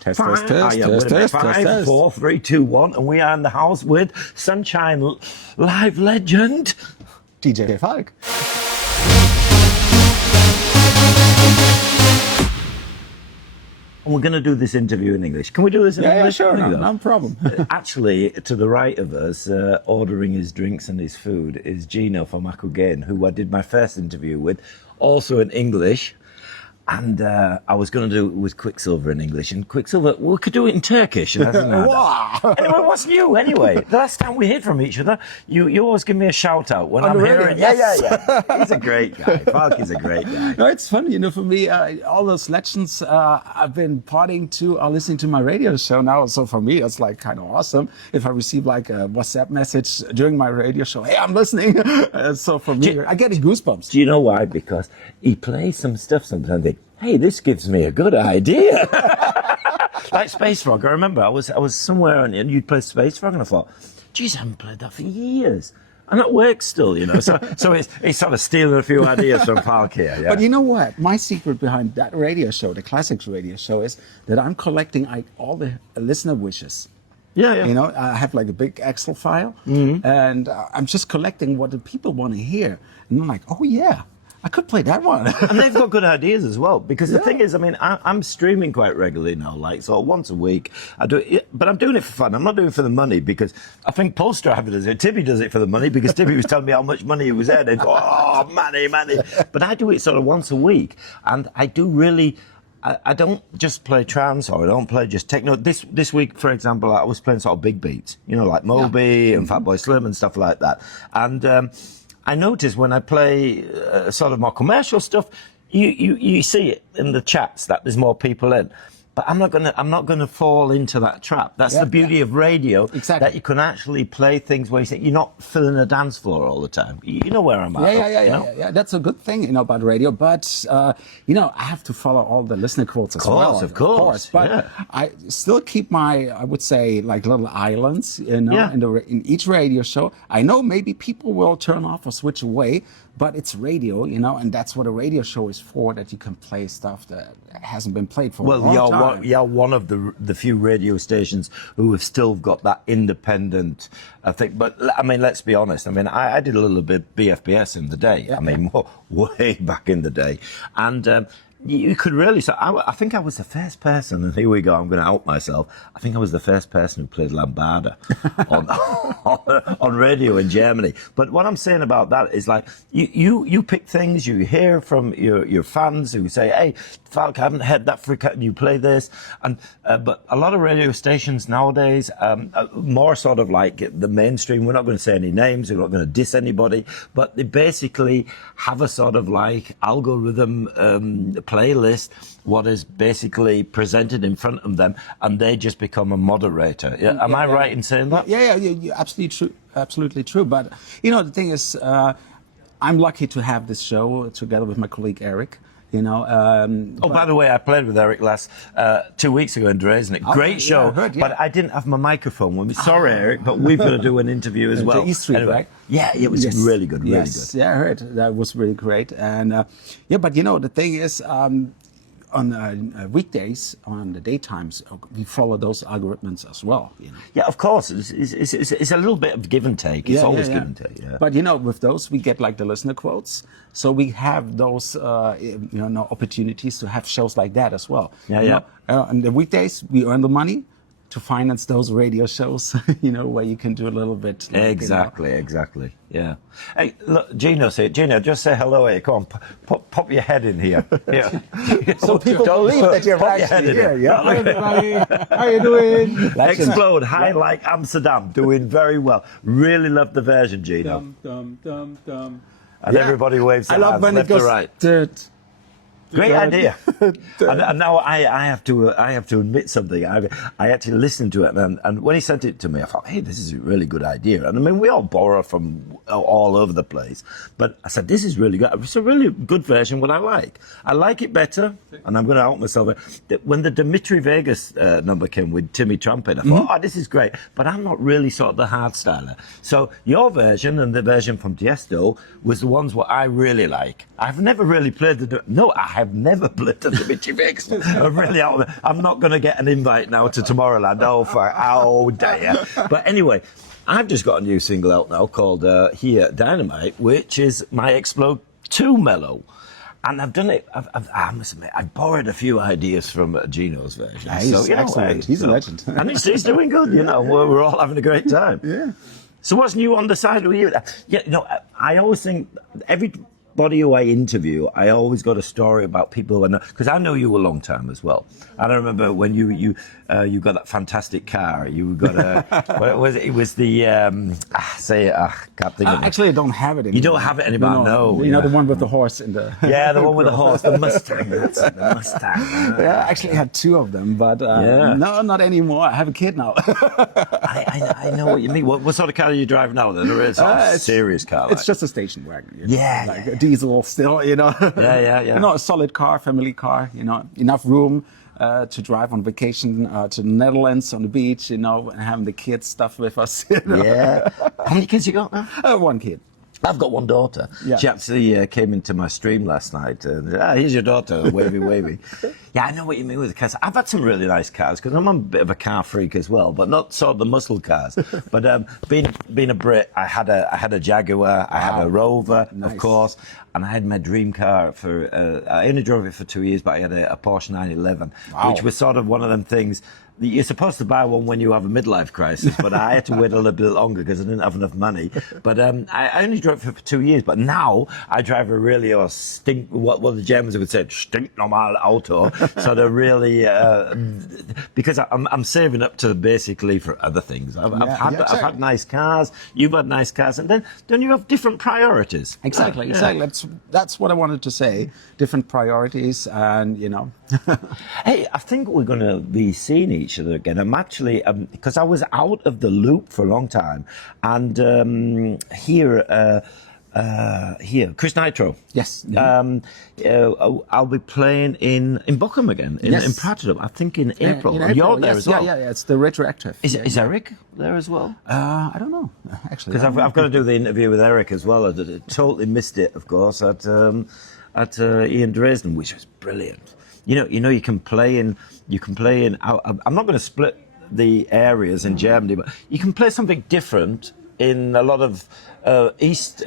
Test, test. 5, 4, 3, 2, 1, and we are in the house with Sunshine Live legend DJ Falk. And we're going to do this interview in English. Can we do this in English? Yeah, sure, no problem. Actually, to the right of us, ordering his drinks and his food, is Gino from Akugen, who I did my first interview with, also in English. And I was going to do it with Quicksilver in English. And Quicksilver, we could do it in Turkish. Wow. Anyway, what's new anyway? The last time we heard from each other, you always give me a shout out when I'm hearing. Yes. Yeah. He's a great guy. Falk is a great guy. No, it's funny, for me, all those legends I've been partying to are listening to my radio show now. So for me, it's like kind of awesome if I receive like a WhatsApp message during my radio show. Hey, I'm listening. So for me, I get goosebumps. Do you know why? Because he plays some stuff sometimes. Hey, this gives me a good idea. Like Space Frog. I remember I was somewhere and you'd play Space Frog and I thought, geez, I haven't played that for years. And it works still, So he's sort of stealing a few ideas from Falk here. Yeah. But you know what? My secret behind that radio show, the Classics radio show, is that I'm collecting all the listener wishes. Yeah. I have like a big Excel file, and I'm just collecting what the people want to hear. And I'm like, oh yeah, I could play that one. And they've got good ideas as well. Because the thing is, I'm streaming quite regularly now, like so once a week. I do it, but I'm doing it for fun. I'm not doing it for the money because I think Pulse Driver does it. Tibby does it for the money because Tibby was telling me how much money he was earning. Oh, money. But I do it sort of once a week, and I do really. I don't just play trance or I don't play just techno. This week, for example, I was playing sort of big beats, like Moby and Fatboy Slim and stuff like that. And I notice when I play sort of more commercial stuff, you see it in the chats that there's more people in. But I'm not gonna fall into that trap. That's the beauty of radio. Exactly. That you can actually play things where you're not filling a dance floor all the time. You know where I'm at. Yeah. That's a good thing, about radio. But I have to follow all the listener quotes as well. Of course. But I still keep my, I would say, like little islands, in each radio show. I know maybe people will turn off or switch away, but it's radio, and that's what a radio show is for, that you can play stuff that hasn't been played for a long time. You're one of the few radio stations who have still got that independent thing. But, let's be honest. I did a little bit BFBS in the day. Way back in the day. And you could really say, I think I was the first person, and here we go, I'm going to out myself. I think I was the first person who played Lambada on radio in Germany. But what I'm saying about that is like, you pick things, you hear from your fans who say, hey, Falk, I haven't heard that and you play this. And but a lot of radio stations nowadays, more sort of like the mainstream, we're not going to say any names, we're not going to diss anybody, but they basically have a sort of like algorithm playlist, what is basically presented in front of them, and they just become a moderator. Am I right in saying that? Yeah, absolutely true. But the thing is, I'm lucky to have this show together with my colleague Eric. By the way, I played with Eric last 2 weeks ago in Dresden. Great show, but I didn't have my microphone with me. Sorry, Eric, but we've got to do an interview as well. Right? Yeah, it was really good, really good. Yeah, I heard that was really great. And but the thing is, on weekdays, on the daytimes, we follow those algorithms as well. Yeah, of course. It's a little bit of give and take. It's always give and take. Yeah. But with those, we get like the listener quotes, so we have those opportunities to have shows like that as well. On the weekdays, we earn the money to finance those radio shows, where you can do a little bit. Exactly. Yeah. Hey, look, Gino, just say hello here. Come on, pop your head in here. Yeah. So people believe that you're actually here. Yeah. Hi, everybody. How you doing? Explode high like Amsterdam. Doing very well. Really love the version, Gino. Dum. And everybody waves their hands left to right. Great idea. And now I have to admit something. I actually listened to it, and when he sent it to me, I thought, hey, this is a really good idea. And we all borrow from all over the place, but I said, this is really good. It's a really good version. What I like it better, and I'm going to out myself. When the Dimitri Vegas number came with Timmy Trumpet, I thought, oh, this is great, but I'm not really sort of the hard styler. So your version and the version from Tiesto was the ones what I really like. I've never really played I have never blittered the Mitchy Fix. I'm not going to get an invite now to Tomorrowland. Oh, dare. But anyway, I've just got a new single out now called Here Dynamite, which is my Explode 2 mellow. And I've done it. I must admit, I borrowed a few ideas from Gino's version. Yeah, he's excellent. He's a legend. And he's doing good. We're all having a great time. Yeah. So what's new on the side with you? Yeah, I always think everybody who I interview, I always got a story about people who I know, because I know you a long time as well. And I remember when you got that fantastic car. You got what was it? It was the can't think of it. Actually, I don't have it anymore. You don't have it anymore. No. You know the one with the horse in the. Yeah, the one with the horse, the Mustang. That's it, the Mustang. Yeah, I actually had 2 of them, but no, not anymore. I have a kid now. I know what you mean. What sort of car do you drive now? Then it's a serious car. It's just a station wagon. Yeah, a diesel still. Yeah. A solid car, family car. Enough room. To drive on vacation to the Netherlands on the beach, and having the kids stuff with us. Yeah. How many kids you got now? 1 kid. I've got one daughter. Yeah. She actually came into my stream last night. And, here's your daughter, wavy. Yeah, I know what you mean with the cars. I've had some really nice cars because I'm a bit of a car freak as well, but not sort of the muscle cars. But being a Brit, I had a Jaguar, I had a Rover, nice. of course, and I had my dream car for. I only drove it for 2 years, but I had a Porsche 911, which was sort of one of them things. You're supposed to buy one when you have a midlife crisis, but I had to wait a little bit longer because I didn't have enough money. But I only drove it for 2 years. But now I drive a really what the Germans would say, stinknormal Auto. So they're really because I'm saving up to basically for other things. I've had nice cars. You've had nice cars, and then don't you have different priorities? Exactly. That's what I wanted to say. Different priorities, and Hey, I think we're going to be seeing each other again. I'm actually because I was out of the loop for a long time, and here, Chris Nitro. Yes. I'll be playing in Bochum again in Pratterdam. I think in April. You're there as well. Yeah. It's the retroactive. Is Eric there as well? I don't know actually. Because I've got to do the interview with Eric as well. I totally missed it, of course, at Ian Dresden, which was brilliant. You can play in. I'm not going to split the areas in Germany, but you can play something different in a lot of East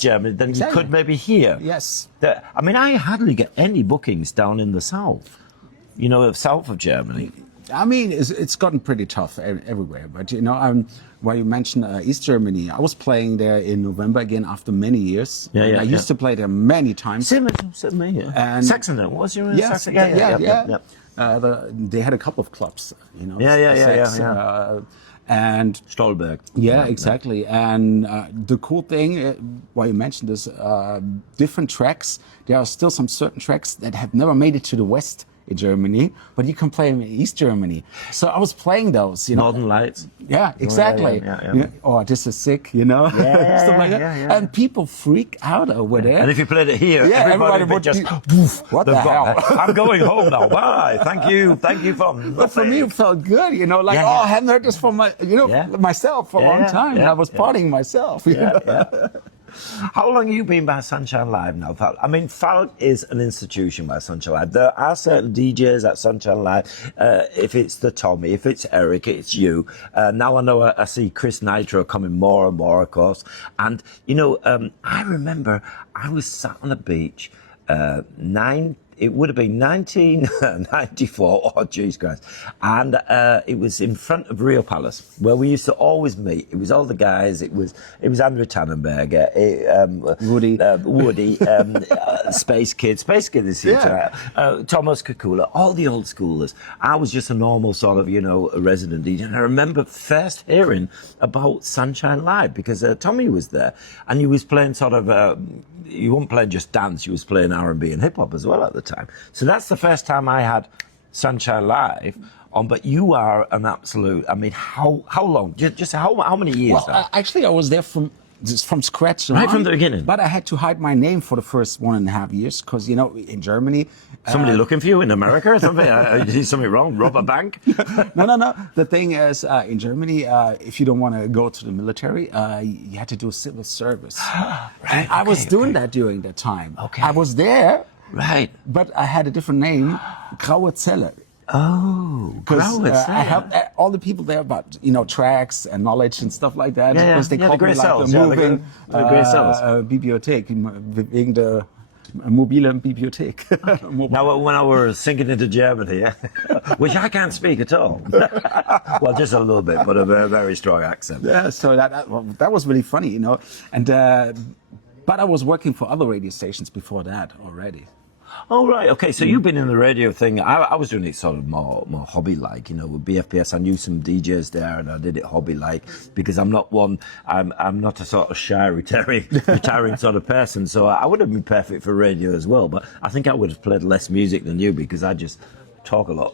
Germany than you could maybe here. Yes. I hardly get any bookings down in the south. South of Germany. I mean, it's gotten pretty tough everywhere. But while you mentioned East Germany, I was playing there in November again after many years. I used to play there many times. Same as me. Yeah. And Saxon, what was your Saxon? Yeah. They had a couple of clubs. Yeah. And Stolberg. Yeah, exactly. And the cool thing, while you mentioned this, different tracks. There are still some certain tracks that have never made it to the West in Germany, but you can play them in East Germany. So I was playing those, Northern Lights. Yeah, exactly. Oh, this is sick, stuff like that. Yeah. And people freak out over there. And if you played it here, everybody would just, what the hell? I'm going home now. Bye. Thank you for nothing. But for me, it felt good, I hadn't heard this from myself for a long time. And I was partying myself. How long have you been by Sunshine Live now, Falk? I mean, Falk is an institution by Sunshine Live. There are certain DJs at Sunshine Live. If it's the Tommy, if it's Eric, it's you. Now I see Chris Nitro coming more and more, of course. And, I remember I was sat on the beach, it would have been 1994, oh jeez Christ, and it was in front of Rio Palace, where we used to always meet. It was all the guys, it was Andrew Tannenberger, Woody, Space Kid is here tonight, Thomas Kakula, all the old schoolers. I was just a normal sort of, a resident DJ, and I remember first hearing about Sunshine Live, because Tommy was there, and he was playing sort of, he wasn't playing just dance, he was playing R&B and hip-hop as well at the time. So that's the first time I had Sunshine Live on, but you are an absolute, how long? Just how many years now? Actually, I was there from scratch. Right from the beginning. But I had to hide my name for the first 1.5 years because, in Germany... Somebody looking for you in America or something? Is something wrong? Rob a bank? No. The thing is, in Germany, if you don't want to go to the military, you had to do civil service. Right, and I was doing that during that time. Okay. I was there, Right. But I had a different name, Graue Zelle. Oh, Because Graue I Zelle. helped all the people there about tracks and knowledge and stuff like that. Yeah, Because they yeah, called the me grey like cells, the yeah, moving the grey cells. Bibliothek, wegen der mobile Bibliothek. Now, when I was singing into Germany, which I can't speak at all. Well, just a little bit, but a very, very strong accent. Yeah, so that was really funny, And but I was working for other radio stations before that already. Oh, right. Okay. So you've been in the radio thing. I was doing it sort of more hobby-like, with BFPS. I knew some DJs there and I did it hobby-like because I'm not a sort of shy, retiring sort of person. So I would have been perfect for radio as well. But I think I would have played less music than you because I just talk a lot.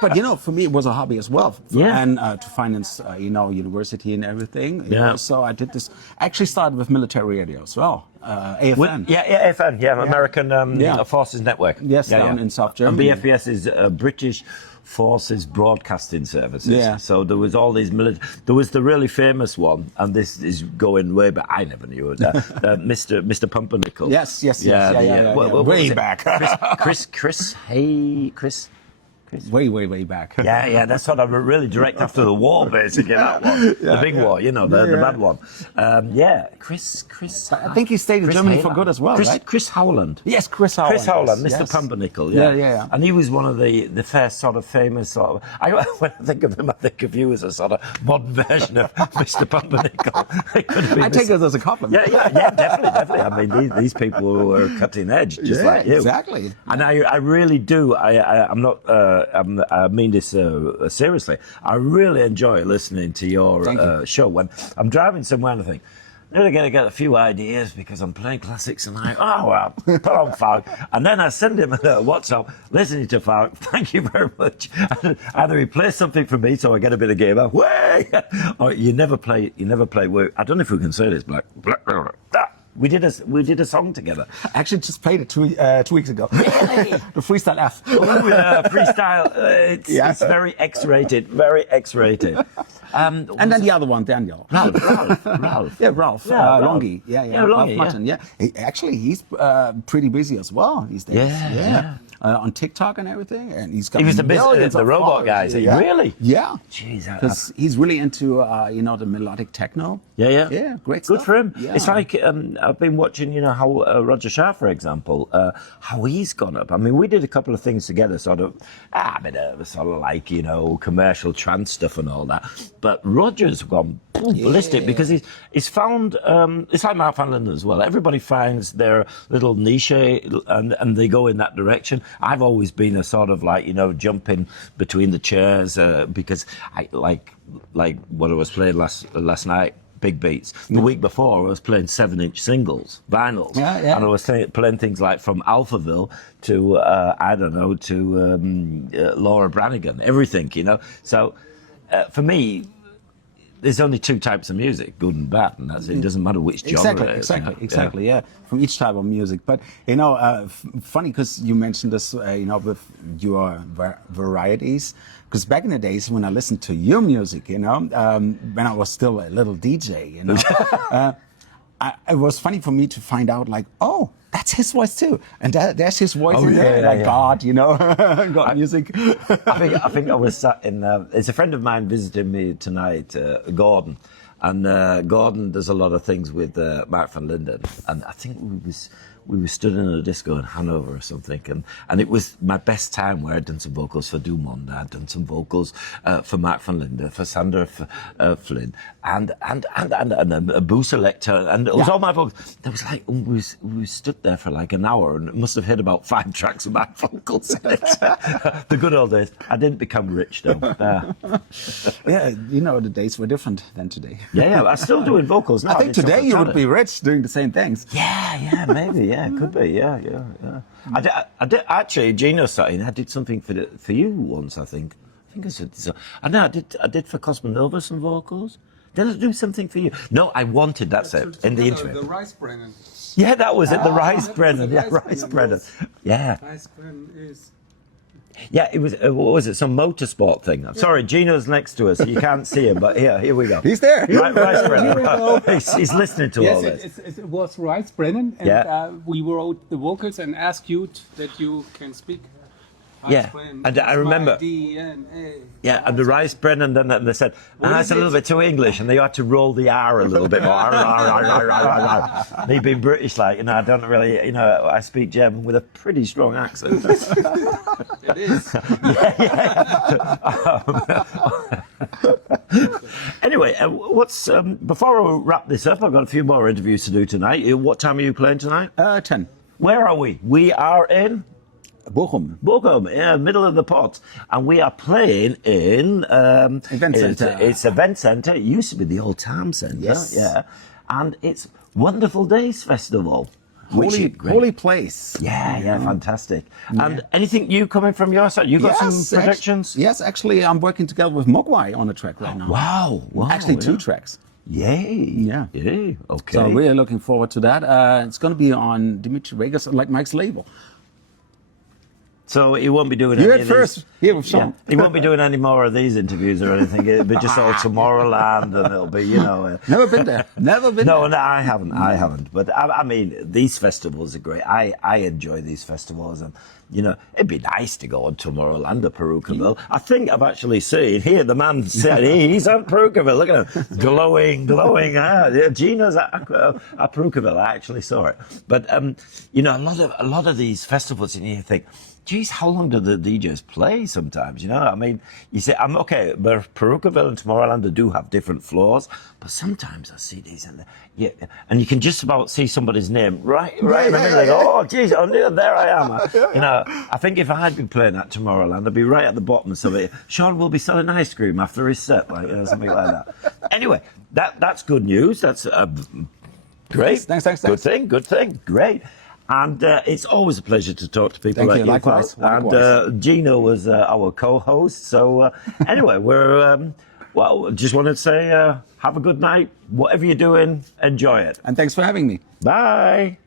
But for me it was a hobby as well. Yeah. And to finance, university and everything. Yeah. So I did this. I actually started with military radio as well. AFN. AFN, American Forces Network. Yes, down in South Germany. And BFPS is British Forces Broadcasting Services. Yeah. So there was all these There was the really famous one, and this is going way back. I never knew it. Mr. Pumpernickel. Yes. Way back. Chris. Way back. Yeah, that's sort of really direct after the war, basically, that one. The big war, the bad one. Chris. I think he stayed in Germany for good as well, right? Chris Howland. Yes, Chris Howland. Chris Howland, yes. Mr. Pumpernickel, Yeah. And he was one of the first sort of famous when I think of him, I think of you as a sort of modern version of Mr. Pumpernickel. I take it as a compliment. Yeah, definitely. I mean, these people were cutting edge, just like you. Exactly. And I really do. I'm not. I mean this seriously. I really enjoy listening to your show when I'm driving somewhere and I think, I'm going to get a few ideas because I'm playing classics and put on Falk. And then I send him a WhatsApp, listening to Falk, thank you very much. Either he plays something for me so I get a bit of game up, way, or you never play work. I don't know if we can say this, we did a song together. I actually just played it 2 weeks ago. Really? The Freestyle F. Oh, yeah, freestyle. It's very X-rated, very X-rated. And then the other one, Daniel. Ralph. Yeah, Ralph. Longy. Yeah, Longy, Ralph Martin. Yeah. He's pretty busy as well these days. Yeah. On TikTok and everything, and he's got He was millions the of robot guy. followers. Really? Yeah. Jeez, because he's really into the melodic techno. Yeah, great good stuff. for him. Yeah. It's like I've been watching, how Roger Shah, for example, how he's gone up. I mean, we did a couple of things together, sort of like commercial trance stuff and all that. But Roger's gone ballistic because he's found it's like Mark van Linden as well. Everybody finds their little niche and they go in that direction. I've always been a sort of jumping between the chairs because I like what I was playing last night. Big beats. The week before, I was playing 7-inch singles, vinyls, and I was playing things like from Alphaville to Laura Branigan, everything, So for me, there's only two types of music, good and bad, and that's it. It doesn't matter which genre it is. Exactly. Yeah, from each type of music. But funny because you mentioned this, with your varieties. Because back in the days when I listened to your music, when I was still a little DJ, it was funny for me to find out, that's his voice too, and there's his voice in there, God, God music. I think I was sat in. It's a friend of mine visiting me tonight, Gordon, and Gordon does a lot of things with Mark van Linden, and I think we were stood in a disco in Hanover or something, and it was my best time where I'd done some vocals for Dumont, I'd done some vocals for Mark van Linden, for Sander Flynn, and a Boo Selector, and it was all my vocals. There was we stood there for an hour, and it must have hit about 5 tracks of my vocals in it. The good old days. I didn't become rich though. The days were different than today. Yeah, I'm still doing vocals now. I think today you would be rich doing the same things. Yeah, maybe. Yeah, it could be. Yeah. I did actually. Gino starting. I did something for you once. I think I said so. I know I did for Cosmonova some vocals. Did I do something for you? No, I wanted. That's it. In the interview. The Rice Brennan. Yeah, that was it. The Rice Brennan. Yeah, Rice Brennan. Yeah. Rice Brennan is. Yeah, it was. What was it? Some motorsport thing. I'm sorry, Gino's next to us. You can't see him, but here we go. He's there. Rice Brennan. He's listening to all this. Yes, it was Rice Brennan, and Yeah. we wrote the vocals and asked you that you can speak. Rice Yeah, Brennan, and I that's remember. my DNA. Yeah, and the Rice Brennan, then they said, it's a little bit too English, and they had to roll the R a little bit more. Me being British, like, I don't really, I speak German with a pretty strong accent. It is. Anyway, what's before I wrap this up, I've got a few more interviews to do tonight. What time are you playing tonight? 10. Where are we? We are in Bochum. yeah, middle of the pot, and we are playing in Event Centre. It's Event Centre. It used to be the old Town Centre. Yes. Yeah, and it's Wonderful Days Festival. Holy place. Yeah, fantastic. And anything new coming from your side? You got some predictions? Yes, actually, I'm working together with Mogwai on a track right now. Wow. Actually, 2 tracks. Yay. Yeah. Yay. Okay. So I'm really looking forward to that. It's going to be on Dimitri Vegas, like Mike's label. So he won't be doing You any heard of first these. here with Shaun. He won't be doing any more of these interviews or anything. It'll be just all Tomorrowland, and it'll be, Never been there. Never been No, there. no, I haven't. But I mean, these festivals are great. I enjoy these festivals, and it'd be nice to go on Tomorrowland or Perukaville. I think I've actually seen here the man said he's on Perukaville. Look at him, glowing. Yeah, Gino's at Perukaville. I actually saw it. But a lot of these festivals, and you think, geez, how long do the DJs play sometimes? I mean, you say, I'm okay, but Perukaville and Tomorrowland do have different floors, but sometimes I see these and you can just about see somebody's name right in the middle. Like, oh, geez, there I am. I think if I had been playing at Tomorrowland, I'd be right at the bottom of something. Shaun will be selling ice cream after his set, something like that. Anyway, that's good news. That's great. Thanks. Good thing. Great. And it's always a pleasure to talk to people like you. Likewise. And Gino was our co-host. So anyway, we're just wanted to say have a good night. Whatever you're doing, enjoy it. And thanks for having me. Bye.